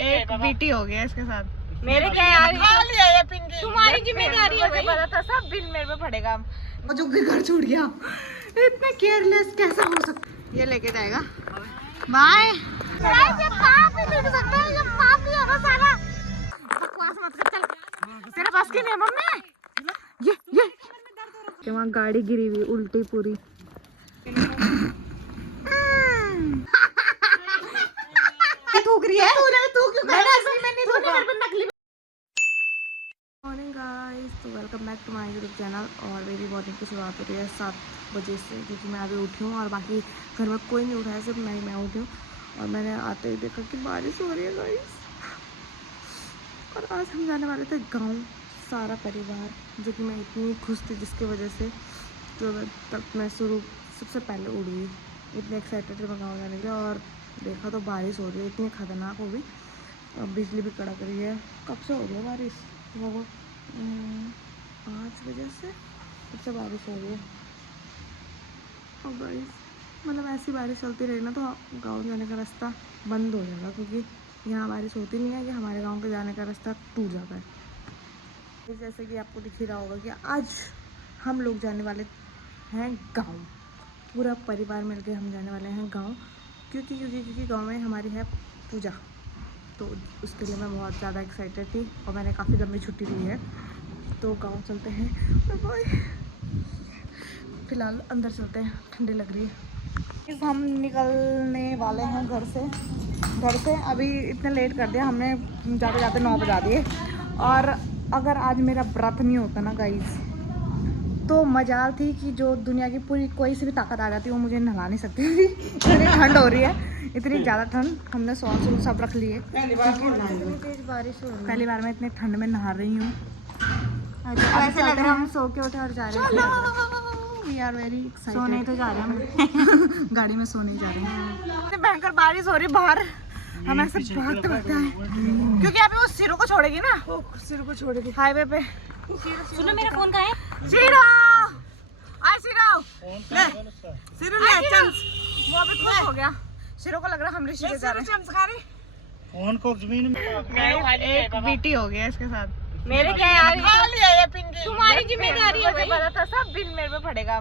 एक बीटी हो गया इसके साथ। मेरे क्या यार, खा लिया ये पिंकी, तुम्हारी जिम्मेदारी है। मुझे पता था सब बिल मेरे पे पड़ेगा। वो जो घर छूट गया, इतना केयरलेस कैसा हो सकता। ये लेके जाएगा बाय। ये कहाँ पे मिल सकता है, ये माफी है बस साला। बकवास मत कर, चल तेरे पास की नहीं है मम्मी। ये वहाँ गाड़ी गिरी हुई उल्टी पूरी। थूक रही है तू क्यों कर रहा है? मैं नहीं थूका, मेरे पे नकली। मॉर्निंग गाइस, तो welcome back to my YouTube channel. और मेरी मॉर्निंग की शुरुआत हो रही है 7 बजे से, क्योंकि मैं अभी उठी हूँ और बाकी घर में कोई नहीं उठा है, सिर्फ मैं उठी हूँ। और मैंने आते ही देखा कि बारिश हो रही है गाइस। और आज हम जाने वाले थे गाँव, सारा परिवार, जो कि मैं इतनी खुश थी जिसकी वजह से तो तब मैं सबसे पहले उड़ी। इतने एक्साइटेड थे मैं गाँव जाने के लिए। और देखा तो बारिश हो रही है, इतनी खतरनाक हो गई। और बिजली भी कड़क रही है। कब से हो रही है बारिश? वो 5 बजे से तब से बारिश हो रही है। और बारिश मतलब ऐसी बारिश चलती रही ना तो गाँव जाने का रास्ता बंद हो जाएगा, क्योंकि यहाँ बारिश होती नहीं है कि हमारे गांव के जाने का रास्ता टूट जाता है। जैसे कि आपको दिख ही रहा होगा कि आज हम लोग जाने वाले हैं गांव, पूरा परिवार मिलकर हम जाने वाले हैं गांव। क्योंकि गांव में हमारी है पूजा, तो उसके लिए मैं बहुत ज़्यादा एक्साइटेड थी और मैंने काफ़ी लंबी छुट्टी ली है। तो गांव चलते हैं। फिलहाल अंदर चलते हैं, ठंडी लग रही है। हम निकलने वाले हैं घर से। अभी इतने लेट कर दिया हमने, जाते जाते 9 बजा दिए। और अगर आज मेरा व्रत नहीं होता ना गाइस, तो मजाल थी कि जो दुनिया की पूरी कोई सी भी ताकत आ जाती वो मुझे नहला नहीं सकती थी। इतनी ठंड हो रही है, इतनी ज़्यादा ठंड। हमने सॉल सब रख लिए। इतनी तेज बारिश हो रही है, पहली बार मैं इतनी ठंड में नहा रही हूँ। ऐसे लग रहा है हम सो के उठे और जा रहे हैं। We are very excited. सोने तो जा रहे हैं हम गाड़ी में, सोने जा रहे हैं। भयंकर बारिश हो रही बाहर, हम ऐसे भागते भागते आए, क्योंकि अभी वो सिरों को छोड़ेगी ना, सिरों को छोड़ेगी हाईवे पे। सुनो मेरा फोन कहाँ है? सिरो आई सिरो ले, सिरो ले चांस। वो अभी खुश हो गया। सिरो को लग रहा हम ऋषि के जा रहे हैं। फोन को जमीन में एक बीटी हो गया इसके साथ। मेरे क्या यार, खा लिया ये पिंकी, तुम्हारी जिम्मेदारी है। मुझे पता था सब बिल मेरे पे पड़ेगा।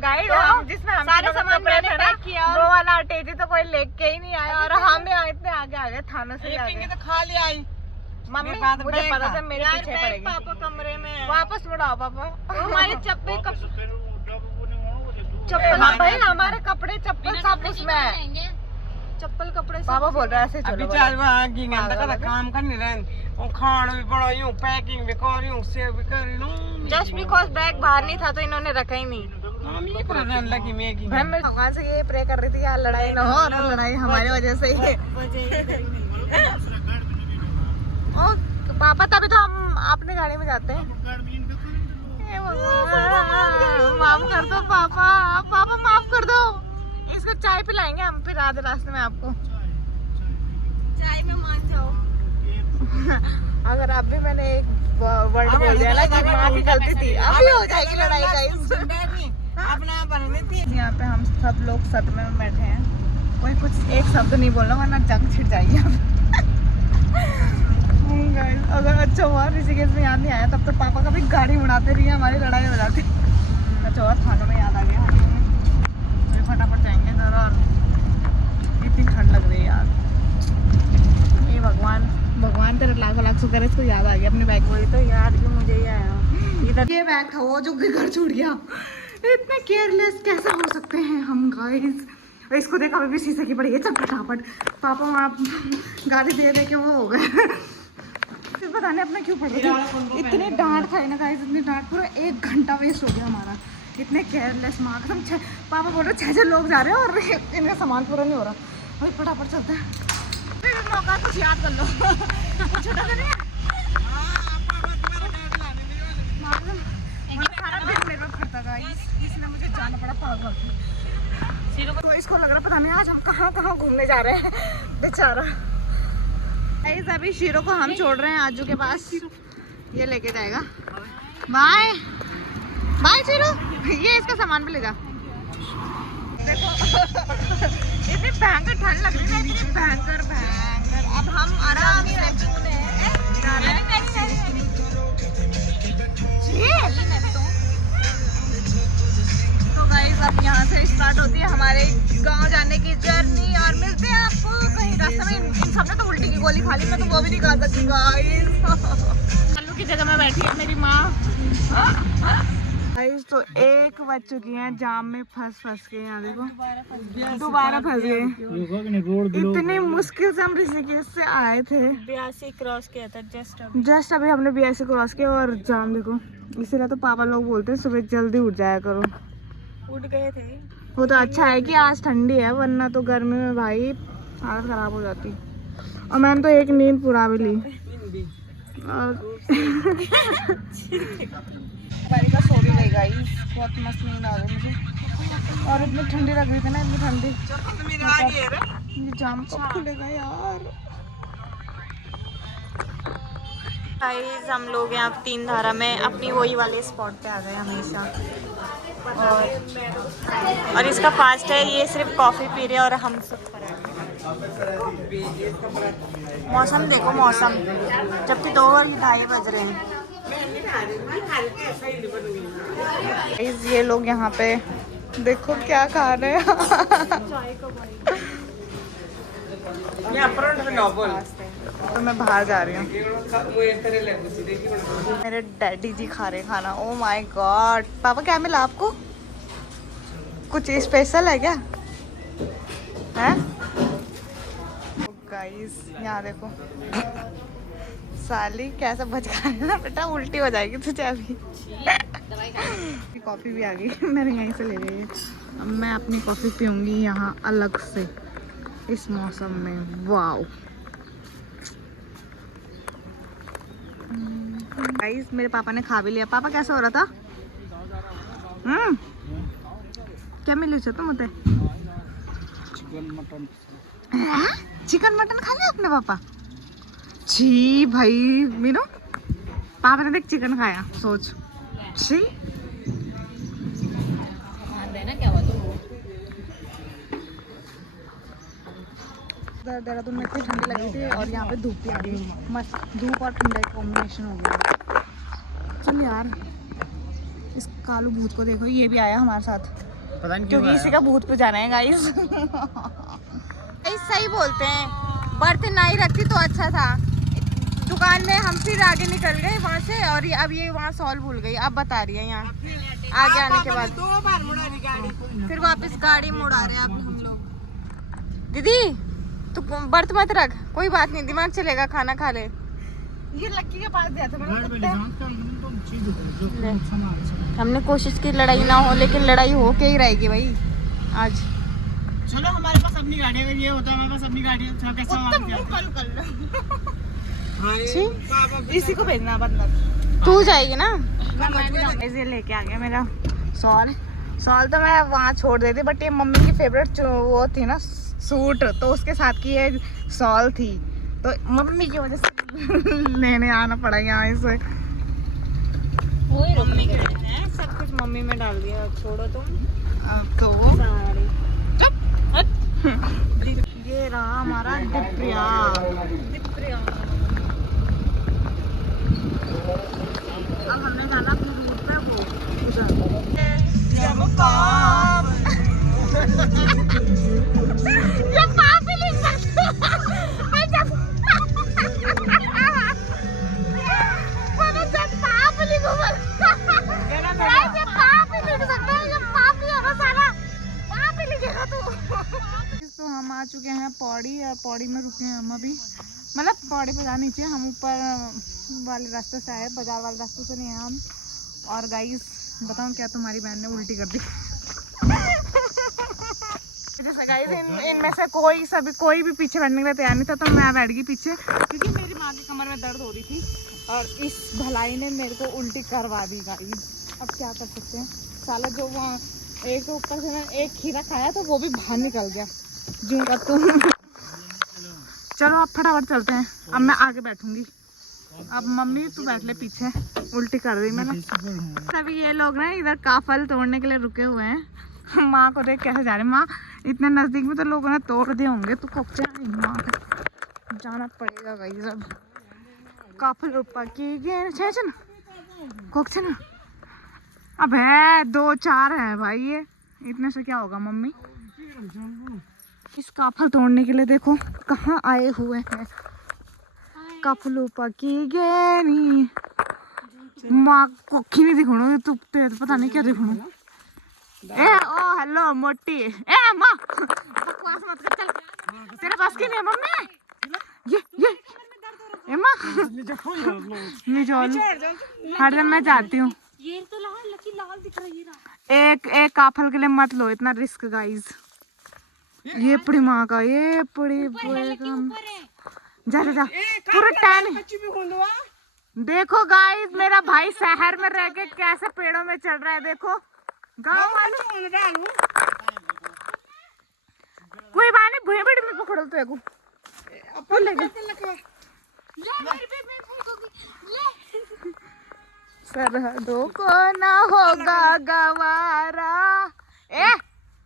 गाइड हम जिसमें हम सारे सामान मैंने पैक किया, वो वाला अटैची तो कोई लेके ही नहीं आया। और हम इतने आगे आ गए थाने से जाके। तो खा लिया आई मम्मी, मुझे पता था मेरे पीछे पड़ेगी। पापा कमरे में वापस मुड़ाओ पापा। हमारे चप्पल हाँ भाई, हमारे कपड़े चप्पल सब उसमें है। चप्पल कपड़े पापा बोल रहे ऐसे चलो। काम करने रहे, खाना भी बनाई, पैकिंग भी कर रही हूँ, सेव भी कर रही हूँ। जस्ट बिकॉज बैग बाहर नहीं था तो इन्होंने रखा ही नहीं। लगी मैगी। मैं भगवान से ये प्रे कर रही थी यार लड़ाई ना हो, और लड़ाई हमारी वजह से ही। और पापा तभी तो हम अपनी गाड़ी में जाते हैं। माफ कर दो पापा, पापा माफ कर दो। इसको चाय पिलाएंगे हम फिर आधे रास्ते में आपको। चाय में मान जाओ। अगर अब भी मैंने एक वर्ड बोल दिया ना कि माँ की गलती थी, अभी हो जाएगी लड़ाई गाइस। अपना बनने थी। यहाँ पे हम सब लोग सदमे में बैठे हैं। कोई कुछ एक शब्द नहीं बोलना वरना जंग छिड़ जाएगी। अगर अच्छा हुआ ऋषिकेश में याद नहीं आया, तब तो पापा कभी गाड़ी उड़ाते रही, हमारी लड़ाई हो जाती। अच्छा हुआ थानों में याद आ गया। फटाफट जाएंगे इधर। और इतनी ठंड लग रही है यार। ये भगवान तेरे लाखों लाख शुक्र है, इसको याद आ गया अपनी बैग। वही तो याद भी मुझे ही आया। इधर ये बैग था वो जो घर छूट गया। इतने केयरलेस कैसे हो सकते हैं हम गाइस। इसको देखा अभी भी शीशे की पड़ी है। चल फटाफट, पापा वहाँ गाड़ी दे के वो हो गए। पता नहीं अपना क्यों पड़ रही थी। इतनी डांट खाई ना गाइस, इतनी डांट, पूरा 1 घंटा वेस्ट हो गया हमारा। इतने केयरलेस माँ कसम। पापा बोल रहे 6 लोग जा रहे हैं और इनका सामान पूरा नहीं हो रहा। भाई फटाफट चलते हैं, फिर मौका कुछ याद कर लो। छोटा तो नहीं है सारा दिन मेरे पे खड़ता गाइस, इसलिए मुझे जाना पड़ा पागल। तो इसको लग रहा पता नहीं आज हम कहाँ घूमने जा रहे हैं बेचारा। गाइस अभी शीरो को हम छोड़ रहे हैं आजू के पास, ये लेके जाएगा। बाय बाय शीरो, ये इसका सामान भी ले जा। देखो इतनी भयंकर ठंड लग रही है, इतनी भयंकर। अब हम आराम से स्टार्ट होती है हमारे गांव जाने की जर्नी। और मिलते हैं आपको कहीं रास्ते में। इन सबने तो उल्टी की गोली खा ली, मैं तो वो भी नहीं खा सकती गाइस। आलू की जगह में बैठी है मेरी माँ। गाइस तो 1 बज चुकी है, जाम में फंस के। यहाँ देखो दोबारा फंस गए। इतनी मुश्किल से हम ऋषिकेश से आए थे। 82 क्रॉस किया था जस्ट अभी हमने BIC क्रॉस किया और जाम देखो। इसीलिए तो पापा लोग बोलते हैं सुबह जल्दी उठ जाया करो। उठ गए थे। वो तो अच्छा है कि आज ठंडी है, वरना तो गर्मी में भाई हालत खराब हो जाती। और मैंने तो एक नींद पूरा भी ली। और का सो भी गई गाइस, बहुत मस्त नींद आ गई मुझे। और इतनी ठंडी लग रही थी ना, इतनी ठंडी। ये जाम कब खुलेगा यार। गाइस हम लोग यहाँ 3 धारा में अपनी वही वाले स्पॉट पे आ गए हमेशा। और इसका फास्ट है, ये सिर्फ कॉफी पी रहे और हम सब मौसम देखो, मौसम जबकि 2:30 बज रहे हैं। ये लोग यहाँ पे देखो क्या खा रहे हैं। तो मैं बाहर जा रही हूँ। मेरे डैडी जी खा रहे खाना। Oh my God. पापा क्या मिला आपको? कुछ स्पेशल है क्या? है गाइस यहाँ देखो, साली कैसा बच गया ना बेटा, उल्टी हो जाएगी तुझे अभी। कॉफ़ी भी आ गई, मैंने यहीं से ले ली है। अब मैं अपनी कॉफ़ी पीऊँगी यहाँ अलग से इस मौसम में। वाओ गाइस मेरे पापा ने खा भी लिया। पापा कैसा हो रहा था? क्या मिली तुम मुझे? चिकन मटन खा लिया अपने पापा? छी भाई मीनू, पापा ने देख चिकन खाया, सोच। छी क्या हुआ देहरादून में इतनी ठंडी लगी थी और यहाँ पे धूप भी आ रही है। मस्त धूप और ठंडा कॉम्बिनेशन हो गया। चल यार इस कालू भूत को देखो, ये भी आया हमारे साथ, पता नहीं क्योंकि इसी का भूत पे जाना है गाइस। सही बोलते हैं, बर्थ ना ही रखती तो अच्छा था। दुकान में हम फिर आगे निकल गए वहाँ से, और अब ये वहाँ सॉल भूल गई। अब बता रही है यहाँ आगे आने के बाद 2 बार मुड़ा दी गाड़ी, फिर वापस गाड़ी मुड़ा रहे हैं अब हम लोग। दीदी तू बर्थ मत रख, कोई बात नहीं, दिमाग चलेगा, खाना खा ले। ये लक्की के पास गया था। हमने कोशिश की लड़ाई ना हो, लेकिन लड़ाई हो के ही रहेगी भाई आज। चलो हमारे पास अपनी गाड़ी है, ये होता है हमारे पास अपनी गाड़ी है। इसी को भेजना बंदर। तू जाएगी ना? ये लेके आ गया मेरा सॉल। तो मैं वहाँ छोड़ देती, बट ये मम्मी की फेवरेट वो थी ना सूट, तो उसके साथ की ये सॉल थी, तो मम्मी की वजह से लेने आना पड़ा यहाँ इसे। मम्मी के हैं, सब कुछ मम्मी में डाल दिया। छोड़ो तुम तो वो ये रहा हमारा डिप्रिया। अब हमने जाना अपने रूट पे, वो ये पाप ही लिख सकते तो हम आ चुके हैं पौड़ी, और पौड़ी में रुके हैं हम अभी। मतलब पौड़ी पे जाने नीचे, हम ऊपर वाले रास्ते से आए, बाजार वाले रास्ते से नहीं है हम। और गाइस बताऊं क्या, तुम्हारी बहन ने उल्टी कर दी। जैसे गाइस इनमें से कोई भी पीछे बैठने के लिए तैयार नहीं था, तो मैं बैठ गई पीछे, क्योंकि मेरी माँ की कमर में दर्द हो रही थी और इस भलाई ने मेरे को उल्टी करवा दी गाइस। अब क्या कर सकते हैं, साला जो वहाँ एक तो ऊपर से मैं एक खीरा खाया तो वो भी बाहर निकल गया। जूं का तुम चलो अब फटाफट चलते हैं। अब मैं आगे बैठूंगी, अब मम्मी तू बैठ ले पीछे, उल्टी कर दी मैंने। अभी ये लोग ना इधर का फल तोड़ने के लिए रुके हुए हैं। माँ को देख कैसे जा रहे, माँ इतने नजदीक में तो लोगों ने तोड़ दिए होंगे, तो कोकचे माँ जाना पड़ेगा गाइस। अब काफल ऊपर की कोकचे ना, अब है 2-4 है भाई, इतने से क्या होगा मम्मी? इस काफल तोड़ने के लिए देखो कहाँ आए हुए हैं। काफलू पकी गेनी माँ कोखी नहीं दिखणो तो पता नहीं क्या दिखणो। ए ओ हेलो मोटी ए माँ बकवास मत कर चल, तेरे पास की नहीं है मम्मी। ये ए माँ हर दिन मैं जाती हूँ। ये तो लाल दिख रही है। एक काफल के लिए मत लो इतना रिस्क गाइस। ये पड़ी माँ का, ये पड़ी जा जा जा पूरे टैन। देखो गाइस मेरा भाई शहर में रह के कैसे पेड़ों में चढ़ रहा है। देखो गाँव वाले कोई बात नहीं भूए बेटी में पकड़ो तो एको अपन ले सरहदों को ना होगा गवारा। ए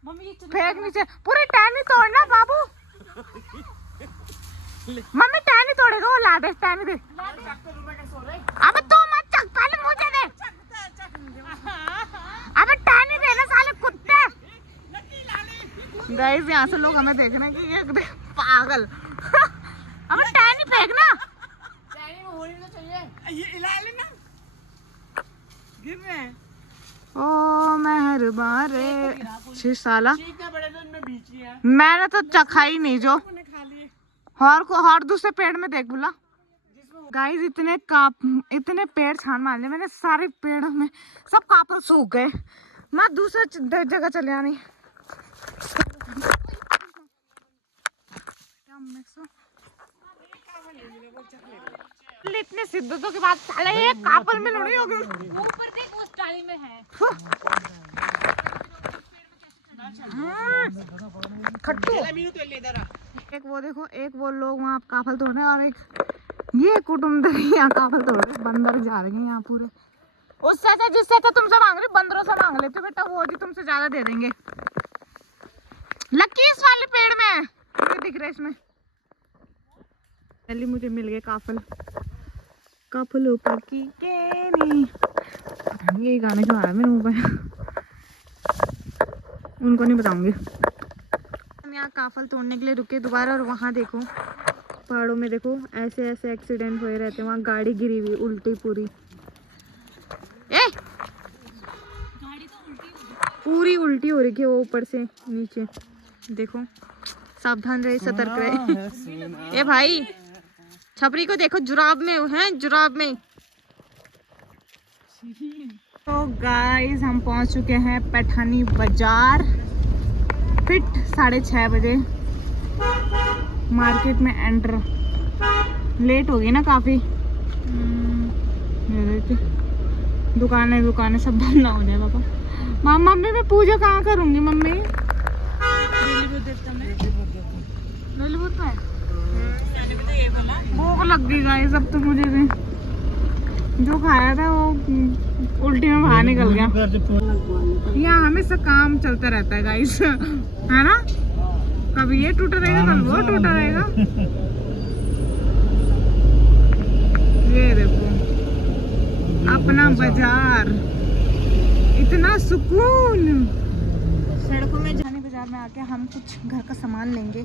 फेंक नीचे पूरी टहनी तोड़ना बाबू। मम्मी टहनी तोड़ेगा वो ला दे टहनी दे। अबे तो मत चक पहले मुझे दे। अबे टहनी देना साले कुत्ते। गाइस यहाँ से लोग हमें देख रहे हैं कि ये पागल। अबे टहनी फेंकना। टहनी में होनी तो चाहिए। ये हिला लेना। गिर रहे हैं। ओ मेहरबान रे 6 साला। बड़े तो इनमें बीच ही है। मैंने तो चखा ही नहीं जो हर दूसरे पेड़ में देख बोला। गाइस इतने पेड़ छान मार लिए मैंने, सारे पेड़ों में सब काफल सूख गए। मैं दूसरे जगह चले आनी। इतने सिद्धतों के बाद साले ये काफल में लड़ी होगी। ऊपर देख उस डाली में है। खट्टू। एक वो देखो, एक वो लोग वहाँ काफल तोड़ रहे हैं और एक ये कुटुंब यहाँ काफल तोड़ रहे। बंदर जा रहे हैं यहाँ पूरे। उससे अच्छा जिससे अच्छा तुमसे मांग रही, बंदरों से मांग लेते बेटा, वो जी तुमसे ज्यादा दे देंगे। लकी इस वाले पेड़ में ये दिख रहा है इसमें। पहले मुझे मिल गए काफल। काफल ऊपर की केनी। ये गाने जो आ रहा है मेरे मुंह पे उनको नहीं बताऊंगी। हम यहाँ काफल तोड़ने के लिए रुके दोबारा और वहाँ देखो पहाड़ों में देखो ऐसे ऐसे एक्सीडेंट हुए रहते हैं। वहाँ गाड़ी गिरी हुई उल्टी पूरी। ए पूरी उल्टी हो रही है वो ऊपर से नीचे। देखो सावधान रहे, सतर्क रहे। ए भाई छपरी को देखो जुराब में है, जुराब में। तो गाइस हम पहुंच चुके हैं पैठानी बाजार। फिट 6:30 बजे मार्केट में एंटर। लेट हो गई ना काफी। दुकानें सब बंद हो जाए पापा। मम्मी मैं पूजा कहाँ करूँगी मम्मी? नीलबूत में भूख लग गई गाइस अब तो मुझे भी। जो खाया था वो उल्टी में बाहर निकल गया। यहाँ हमेशा काम चलता रहता है गाइस, है ना? कभी ये टूटा रहेगा कल वो टूटा रहेगा। ये देखो अपना बाजार, इतना सुकून। सड़कों में जाने बाजार में आके हम कुछ घर का सामान लेंगे।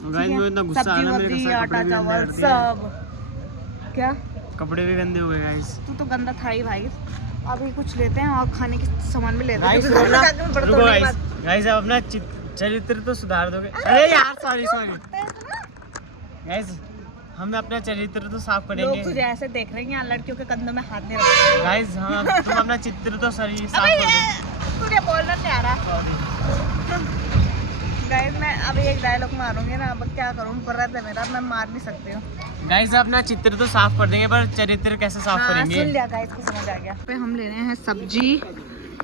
सब्जी वब्जी आटा चावल सब। क्या कपड़े भी गंदे हो गए गाइस। तू तो गंदा था ही भाई। अभी कुछ लेते हैं और खाने के सामान भी लेते हैं। गाइस अब अपना चरित्र तो सुधार दोगे। अरे यार सॉरी गाइस, हम अपना चरित्र तो साफ करेंगे। लोग तुझे ऐसे देख रहे हैं यहाँ लड़कियों के कंधों में हाथ नहीं रखते। गाइस तुम अपना चित्र तो सही साफ कर दो। तुझे बोलना नहीं आ रहा। गाइस मैं अभी एक डायलॉग मारूंगी ना, अब क्या करूँ व्रत है मेरा, मैं मार नहीं सकती हूँ। गाइस अपना चित्र तो साफ कर देंगे पर चरित्र कैसे साफ करेंगे? सुन लिया गाइस को समझ आ गया। पे हम ले रहे हैं सब्जी।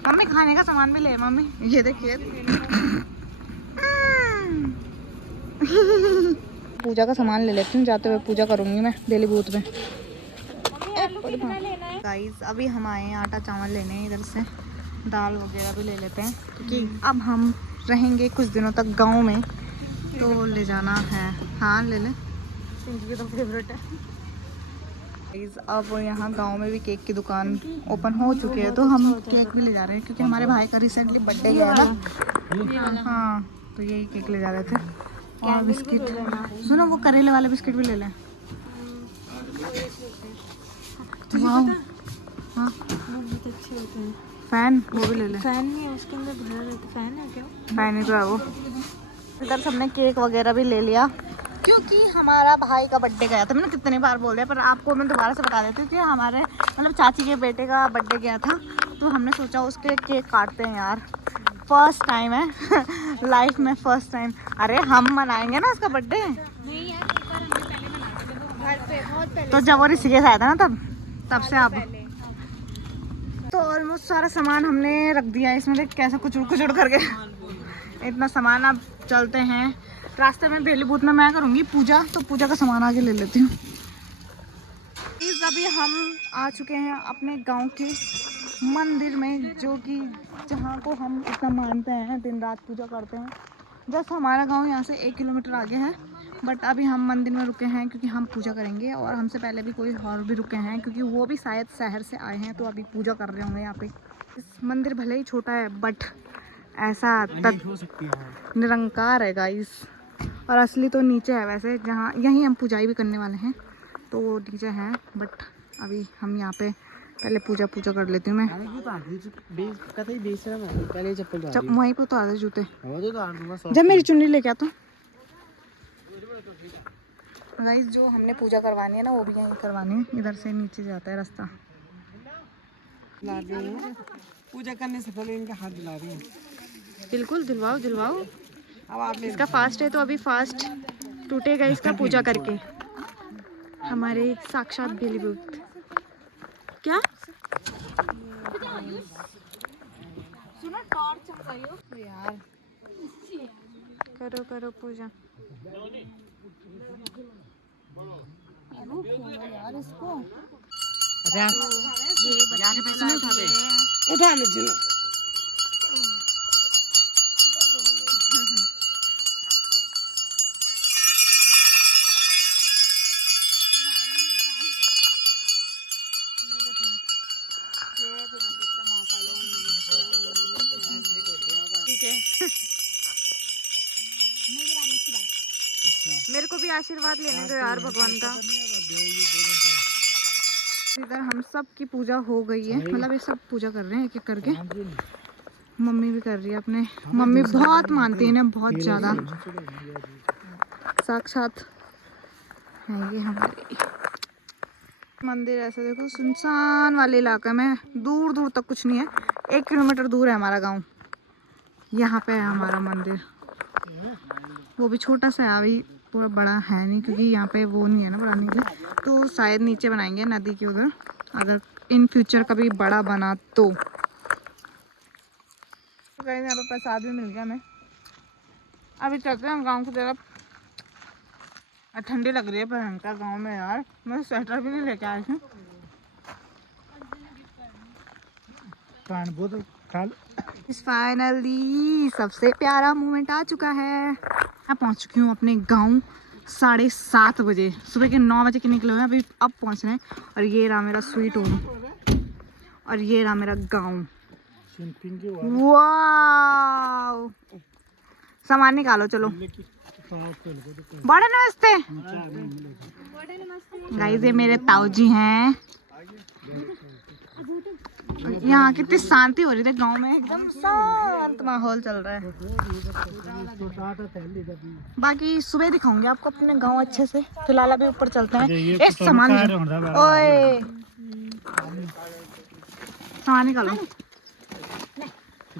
मम्मी खाने का सामान भी ले मम्मी। ये देखिए पूजा का सामान ले लेती हूँ, जाते हुए पूजा करूँगी मैं डेली बूथ में। गाइस अभी हम आए हैं आटा चावल लेने, इधर से दाल वगैरह भी ले लेते हैं क्योंकि अब हम रहेंगे कुछ दिनों तक गांव में, तो ले जाना है। हाँ ले ले, पिंकी की तो फेवरेट है। अब यहाँ गांव में भी केक की दुकान ओपन हो चुकी है, तो हम केक भी ले जा रहे हैं क्योंकि हमारे भाई का रिसेंटली बर्थडे गया है ना। हाँ, तो यही केक ले जा रहे थे। और बिस्किट, सुनो वो करेले वाले बिस्किट भी ले लें। वाह, हाँ बहुत अच्छे होते हैं। फैन वो भी ले लें। फैन नहीं है उसके अंदर भरा रहता, फैन है क्या? फैन ही तो है वो। इधर सबने केक वगैरह भी ले लिया क्योंकि हमारा भाई का बर्थडे गया था। मैंने कितनी बार बोल दिया, पर आपको मैं दोबारा से बता देती हूँ कि हमारे मतलब चाची के बेटे का बर्थडे गया था, तो हमने सोचा उसके केक काटते हैं यार। फर्स्ट टाइम है लाइफ में, फर्स्ट टाइम। अरे हम मनाएंगे ना उसका बर्थडे। नहीं यार, एक बार हमने पहले मनाया था घर पे, बहुत पहले। तो जब वो ऋषिकेश आया था ना, तब से आप तो ऑलमोस्ट सारा सामान हमने रख दिया है इसमें। देख कैसा कुचड़ करके इतना सामान। अब चलते हैं रास्ते में। बेली बूथ में मैं करूँगी पूजा, तो पूजा का सामान आगे ले लेती हूँ। अभी हम आ चुके हैं अपने गांव के मंदिर में, जो कि जहाँ को हम इतना मानते हैं, दिन रात पूजा करते हैं। जस्ट हमारा गांव यहाँ से 1 किलोमीटर आगे है, बट अभी हम मंदिर में रुके हैं क्योंकि हम पूजा करेंगे। और हमसे पहले भी कोई और भी रुके हैं क्योंकि वो भी शायद शहर से आए हैं, तो अभी पूजा कर रहे होंगे यहाँ पे। इस मंदिर भले ही छोटा है बट ऐसा निरंकार है गाइस। और असली तो नीचे है वैसे, जहाँ यहीं हम पूजाई भी करने वाले हैं, तो वो नीचे है। बट अभी हम यहाँ पे पहले पूजा कर लेती हूँ मैं। जब वहीं पे उतार दे जूते, जब मेरी चुन्नी लेके आ। तो गाइस जो हमने पूजा करवानी है ना, वो भी यहीं करवानी है। इधर से नीचे जाता है रास्ता। पूजा करने से पहले इनका हाथ दिला रही है। बिल्कुल दिलवाओ। अब आप इसका फास्ट है, तो अभी फास्ट टूटेगा इसका पूजा करके। हमारे साक्षात बेली बूथ क्या सुनो, टॉर्च चमकाइयो यार। करो पूजा यार इसको। अच्छा, ये पैसे नहीं उठाते, उठा लीजिए ना। ठीक है। मेरे को भी आशीर्वाद लेने दो यार भगवान का। इधर हम सब की पूजा हो गई है, मतलब ये सब पूजा कर रहे हैं एक एक करके। मम्मी भी कर रही है अपने। मम्मी बहुत मानती है ना, बहुत ज़्यादा। साक्षात है ये हमारे मंदिर। ऐसे देखो सुनसान वाले इलाका में, दूर दूर तक कुछ नहीं है। 1 किलोमीटर दूर है हमारा गांव, यहाँ पे है हमारा मंदिर। वो भी छोटा सा है, अभी पूरा बड़ा है नहीं क्योंकि यहाँ पे वो नहीं है ना बनाने के लिए। तो शायद नीचे बनाएंगे नदी के उधर, अगर इन फ्यूचर कभी बड़ा बना तो। यहाँ पे प्रसाद भी मिल गया हमें। अभी चलते हैं गाँव की तरफ। ठंडी लग रही है भयंकर गाँव में यार। मैं स्वेटर भी नहीं लेके आई हूँ। फाइनली सबसे प्यारा मोमेंट आ चुका है। मैं पहुंच चुकी हूँ अपने गांव 7:30 बजे। सुबह के 9 बजे के निकले हुए हैं, अभी अब पहुंच रहे हैं। और ये रहा मेरा स्वीट होम, और ये रहा मेरा गांव। वाह, सामान निकालो चलो। बड़े नमस्ते गाइस, ये मेरे ताऊजी हैं। यहाँ कितनी शांति हो रही थी गांव में, एकदम शांत माहौल चल रहा है। बाकी सुबह दिखाऊंगी आपको अपने गांव अच्छे से। फिलहाल अभी ऊपर चलते हैं। एक सामान ओए सामान निकालो,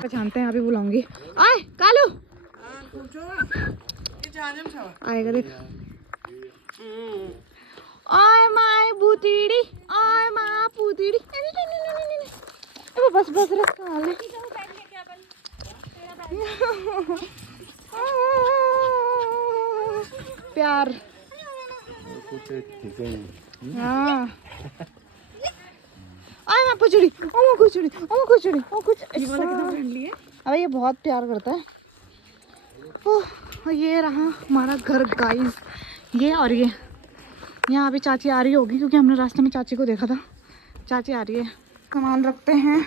जानते हैं। अभी बुलाऊंगी। आए कालू आएगा देख। ओए माय भूतीड़ी, ओए माँ भूतीड़ी। अरे बस रखा ले। प्यार हाँ। ओए माँ पुचड़ी, ओ माँ कुचड़ी, ओ माँ कुचड़ी, ओ कुछ। अबे ये बहुत प्यार करता है। ओह, ये रहा हमारा घर गाइस, ये और ये यहाँ अभी चाची आ रही होगी क्योंकि हमने रास्ते में चाची को देखा था। चाची आ रही है। सामान रखते हैं।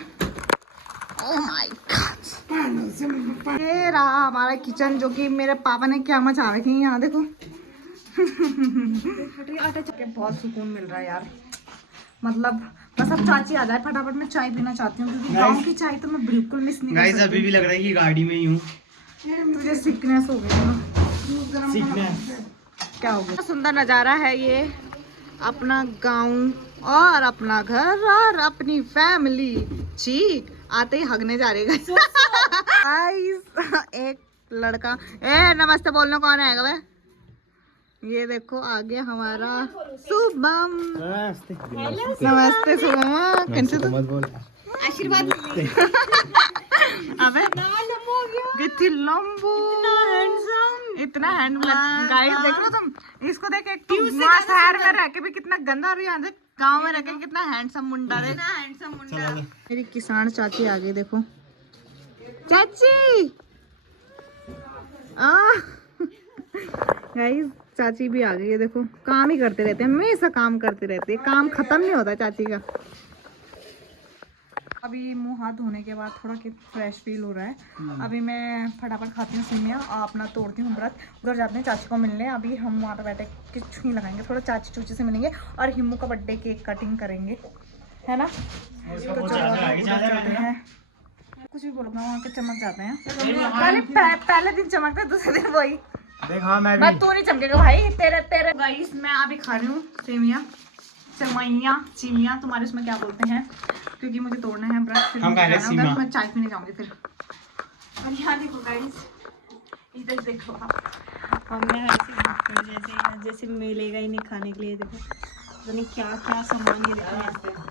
ओह माय गॉड, ये रहा हमारा किचन जो कि मेरे पापा ने क्या मचा रखी है। यहाँ देखो आटा चक्के बहुत सुकून मिल रहा है यार। मतलब बस अब चाची आ जाए फटाफट मैं चाय पीना चाहती हूँ क्योंकि गाँव की चाय तो मैं बिल्कुल मिस नहीं कर सकती। अभी भी लग रहा है कि गाड़ी में ही हूँ। मुझे सिकनेस हो गई ना। क्या हो गया। सुंदर नज़ारा है ये, अपना गांव और अपना घर और अपनी फैमिली। छी आते ही हगने जा रहे गाइस। एक लड़का नमस्ते बोलना कौन आएगा वे। ये देखो आ गया हमारा शुभम। नमस्ते शुभम। कैसे तू आशीर्वाद अबे कितनी लंबू इतना हैंडसम। गाइस देख लो तुम इसको, देख एक तो शहर में रह के भी कितना गंदा और यहाँ से गांव में रह के कितना हैंडसम मुंडा है। मेरी किसान चाची आ गई देखो। चाची गाइस चाची भी आ गई है देखो। काम ही करते रहते हैं, हमेशा काम करते रहते हैं, काम खत्म नहीं होता चाची का। अभी मुंह हाथ धोने के बाद थोड़ा फ्रेश फील हो रहा है। अभी मैं फटाफट खाती हूँ सेमियाँ और अपना तोड़ती हूँ व्रत। उधर जाते हैं चाची को मिलने। अभी हम वहाँ पे बैठे कुछ नहीं लगाएंगे, थोड़ा चाची चूची से मिलेंगे और हिम्मू का बर्थडे केक कटिंग करेंगे, है ना। तो चलते हैं। कुछ भी बोलो वहाँ के चमक जाते हैं। पहले दिन चमकते दूसरे दिन वही। मैं तो नहीं चमकेगा भाई तेरे गाइस। मैं अभी खा रही हूँ सेमियाँ चिमियाँ तुम्हारे उसमें क्या बोलते हैं, क्योंकि मुझे तोड़ना है व्रत। फिर मैं चाय पीने जाऊंगी फिर। और यहाँ देखो गाइस, इधर देखो आप, हमने ऐसे जैसे मिलेगा ही नहीं खाने के लिए। देखो पता नहीं क्या क्या सामान ये देखो।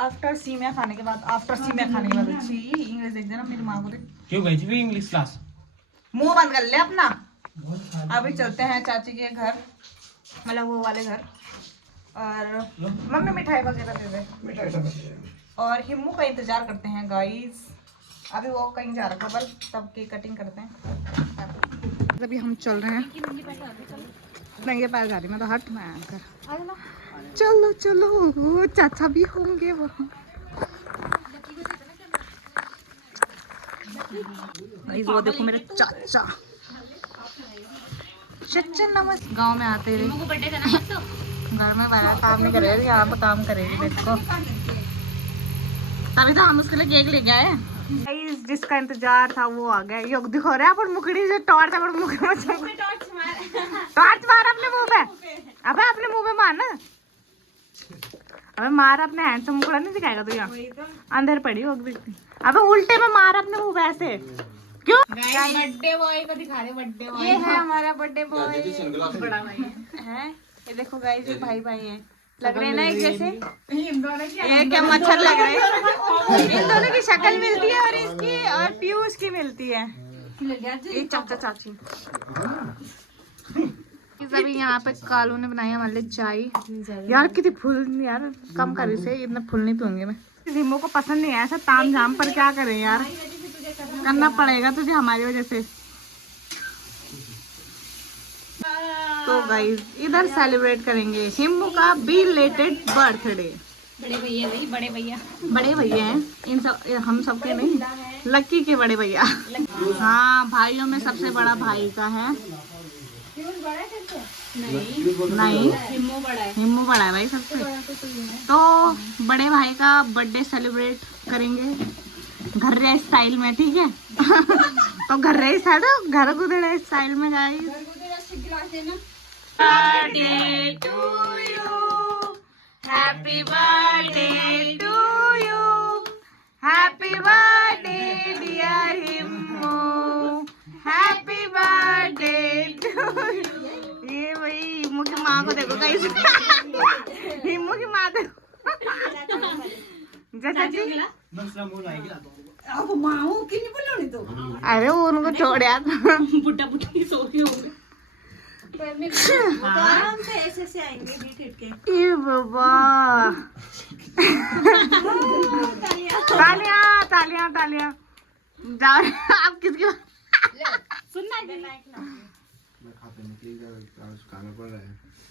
आफ्टर सीमिया खाने के बाद अच्छी इंग्लिश देख देना मेरी माँ को। क्यों गई थी इंग्लिश क्लास? मुंह बंद कर ले अपना। अभी चलते हैं चाची के घर, मतलब वो वाले घर। और मम्मी मिठाई वगैरह दे दे। और हिम्मू का इंतजार करते हैं गाइस। अभी वो कहीं जा रखा है, तब केक कटिंग करते हैं। अभी हम चल रहे हैं। नंगे पैर जा रही मैं तो। हट मैं आकर चलो चलो, वो चाचा भी होंगे वहाँ। वो देखो मेरे चाचा नमस्ते। गाँव में आते रहे घर में बाहर काम नहीं करेगी, यहाँ पर काम करेगी देखो। तभी तो हम उसके लिए केक लेके आए। जिसका इंतजार था वो आ गया। योग दिखो रहा है पर मुखड़ी से टॉर्च है, मुख में टॉर्च मार अपने मुंह पे। अबे अपने मुंह पे मार ना। अबे मार अपने हैंड से, मुखड़ा नहीं दिखाएगा तू यहाँ अंदर पड़ी होगी। अबे उल्टे में मार अपने मुंह पे ऐसे क्यों। बर्थडे बॉय को दिखा रहे। बर्थडे बॉय ये है हमारा बर्थडे बॉय, बड़ा भाई है। ये देखो गाइस ये भाई है, लग रहे हैं ना एक जैसे। ये क्या मच्छर लग रहे हैं। इन दोनों की शक्ल मिलती है और इसकी और पीयूष की मिलती है। ये चाचा चाची। अभी यहाँ पे कालू ने बनाई हमारे लिए चाय। यार कितनी फुल यार, कम कर इसे, इतना फुल नहीं पीऊंगी मैं। रिमो को पसंद नहीं है ऐसा ताम झाम, पर क्या करें यार, करना पड़ेगा तुझे हमारी वजह से। तो गाइस इधर सेलिब्रेट करेंगे हिम्मू का बिलेटेड बर्थडे। बड़े भैया हैं इन सब, हम सबके नहीं, लक्की के बड़े भैया। हाँ भाइयों में सबसे बड़ा भाई का है। नहीं हिम्मू बड़ा है भाई सबसे। तो बड़े भाई का बर्थडे सेलिब्रेट करेंगे घर्रे स्टाइल में, ठीक है। तो घर्रे स्टाइल, घर गुदड़े स्टाइल में guys. Birthday to you, happy birthday to you, happy birthday dear Himmu, happy birthday to you. ये भाई हिम्मू की माँ को देखो गाइस। हिम्मू की माँ देखो। चाची अरे वो उनको छोड़ यार, बुड्ढा बुड्ढी सो के हो गए। आराम से ऐसे आएंगे ये बाबा। तालियां तालियां तालियां। जाओ आप किसकी सुनना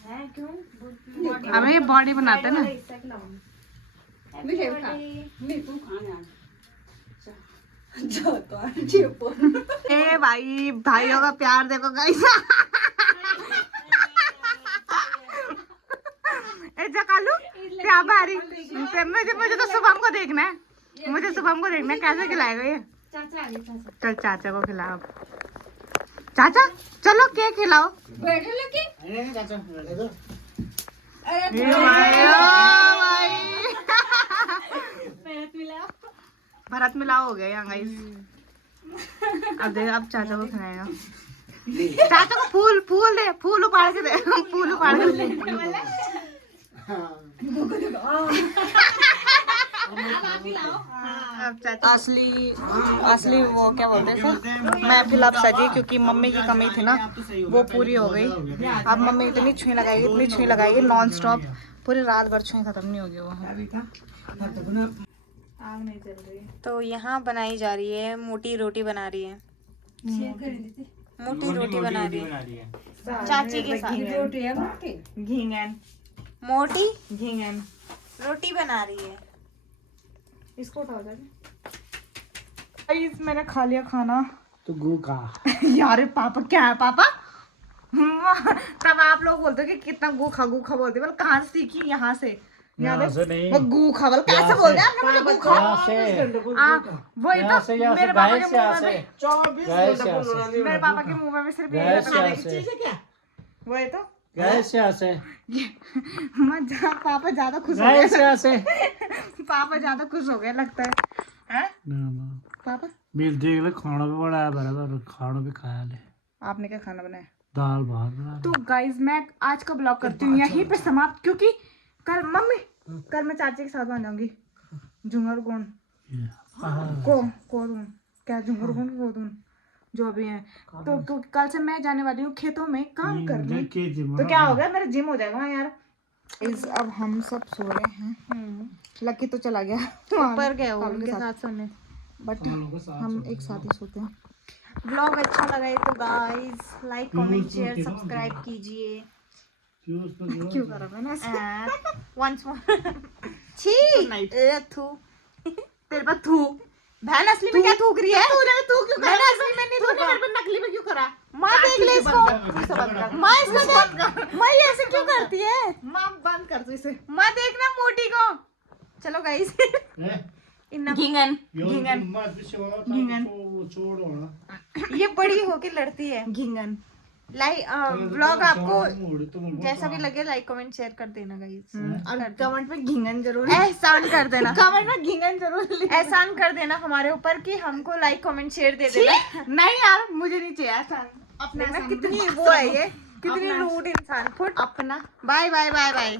हमें ये बॉडी बनाते हैं ना। ए भाई, भाइयों का प्यार देखो गाइस। ए जकालू क्या भारी, मुझे तो शुभम को देखना है, मुझे शुभम को देखना है कैसे खिलाएगा ये। चल चाचा को खिलाओ। चाचा चलो केक खिलाओ। भरत मिलाओ हो गया यहाँ गाइस। अब देख, अब चाचा को खिलाएगा। चाचा को फूल दे, फूल उपाड़ के दे, फूल उपाड़ के दे। असली वो क्या बोलते हैं सर, महफिल अब सजी, क्योंकि मम्मी की कमी थी ना, वो पूरी हो गई। अब मम्मी इतनी छुई लगाएगी नॉन स्टॉप, पूरी रात भर छुई खत्म नहीं होगी वो। आग नहीं चल रही। तो यहाँ बनाई जा रही है, मोटी रोटी बना रही है, मोटी रोटी बना रही है चाची के साथ। घींगन मोटी घींगन रोटी बना रही है। इसको उठाओ गाइस, मैंने खा लिया खाना। तो गु का यार पापा क्या है पापा? तब आप लोग बोलते हो कि कितना गूखा बोलते हो, कहाँ से सीखी? यहाँ से नहीं, वो गूखा कैसे बोलते हैं आपने मुझे गूखा? वही तो मेरे पापा के मुंह में, मेरे पापा के मुंह में भी सिर्फ यही चीज है क्या? वही तो पापा ज्यादा खुश हो गए, पापा ज्यादा खुश हो गए लगता है पापा। मिल देख ले, खाना भी बनाया बराबर, खाना भी खाया ले। आपने क्या खाना बनाया? दाल भात बनाया। तो गाइज मैं आज का ब्लॉग करती हूँ यहीं पे समाप्त, क्योंकि कल मैं चाची के साथ आ जाऊंगी। झुंगर कौन कोदून क्या, झुंगर कौन कोदून जो अभी है। तो कल से मैं जाने वाली हूँ खेतों में काम करने। तो क्या हो गया, मेरा जिम हो जाएगा यार। अब हम सब सो रहे हैं, लकी तो चला गया ऊपर गया उनके साथ सोने, बट हम एक साथ ही सोते हैं। ब्लॉग अच्छा लगा है तो guys like comment share subscribe कीजिए। क्यों करा मैंने वंस मोर छी थू तेरे पर थू बहन, असली में क्या थूक रही है? तू क्यों कर? मैंने असली में नहीं थूका, मेरे पर नकली में क्यों करा? माँ देख ले इसको, माँ इसको देख, माँ ये ऐसे क्यों करती है? माँ बंद कर दो इसे, माँ देखना मोटी को। चलो गाइस घींगन ये बड़ी होके लड़ती है घींगन। ब्लॉग आपको जैसा भी लगे लाइक कमेंट शेयर कर देना गाइस, और कमेंट में घींगन जरूर एहसान कर देना, कमेंट में घींगन जरूर एहसान कर देना हमारे ऊपर कि हमको लाइक कमेंट शेयर दे देना। नहीं यार मुझे नहीं चाहिए एहसान, अपना कितनी वो है ये, कितनी रूड इंसान। फुट अपना। Bye bye bye bye.